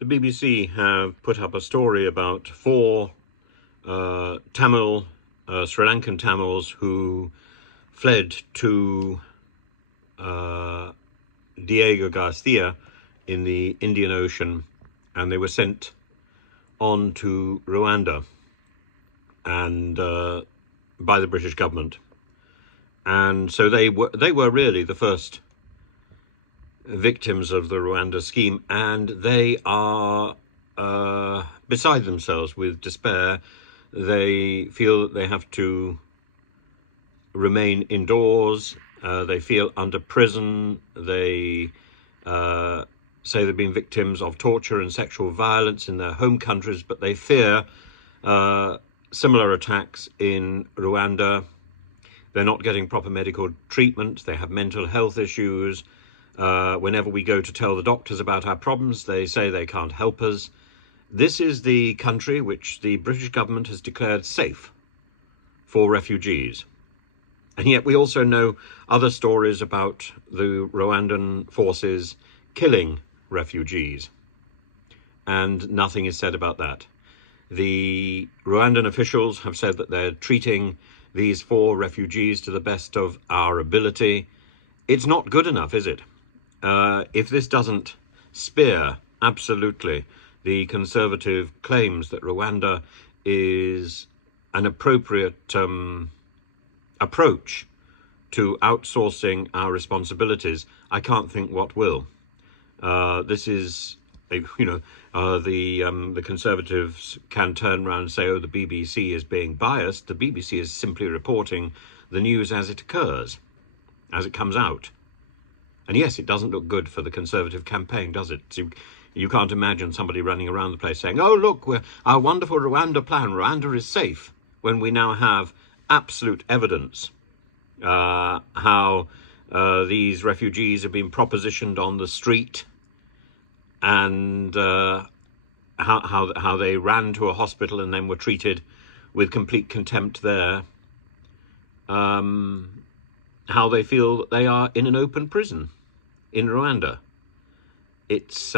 The BBC have put up a story about four Sri Lankan Tamils who fled to Diego Garcia in the Indian Ocean, and they were sent on to Rwanda and by the British government. And so they were really the first victims of the Rwanda scheme, and they are beside themselves with despair. They feel that they have to remain indoors. They feel under prison. They say they've been victims of torture and sexual violence in their home countries, but they fear similar attacks in Rwanda. They're not getting proper medical treatment. They have mental health issues. Whenever we go to tell the doctors about our problems, they say they can't help us. This is the country which the British government has declared safe for refugees. And yet we also know other stories about the Rwandan forces killing refugees, and nothing is said about that. The Rwandan officials have said that they're treating these four refugees to the best of our ability. It's not good enough, is it? If this doesn't spear absolutely the Conservative claims that Rwanda is an appropriate approach to outsourcing our responsibilities, I can't think what will. This is, the Conservatives can turn around and say, oh, the BBC is being biased. The BBC is simply reporting the news as it occurs, as it comes out. And yes, it doesn't look good for the Conservative campaign, does it? So you can't imagine somebody running around the place saying, oh, look, our wonderful Rwanda plan, Rwanda is safe, when we now have absolute evidence how these refugees have been propositioned on the street, and how they ran to a hospital and then were treated with complete contempt there. How they feel that they are in an open prison in Rwanda. It's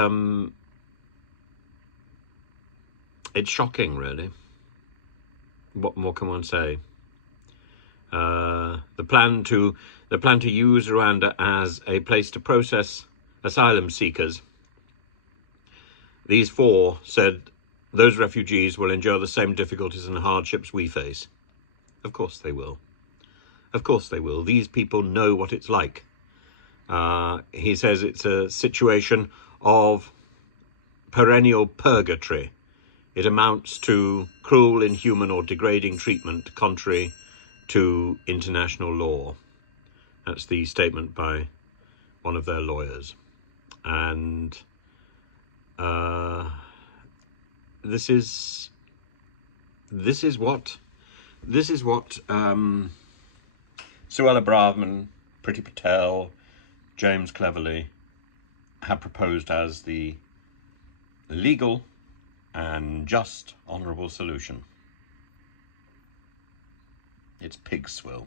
shocking, really. What more can one say? The plan to use Rwanda as a place to process asylum seekers. These four said those refugees will endure the same difficulties and hardships we face. Of course they will. Of course they will. These people know what it's like. He says it's a situation of perennial purgatory. It amounts to cruel, inhuman, or degrading treatment contrary to international law. That's the statement by one of their lawyers. And this is what Suella Braverman, Priti Patel, James Cleverly have proposed as the legal and just, honourable solution. It's pig swill.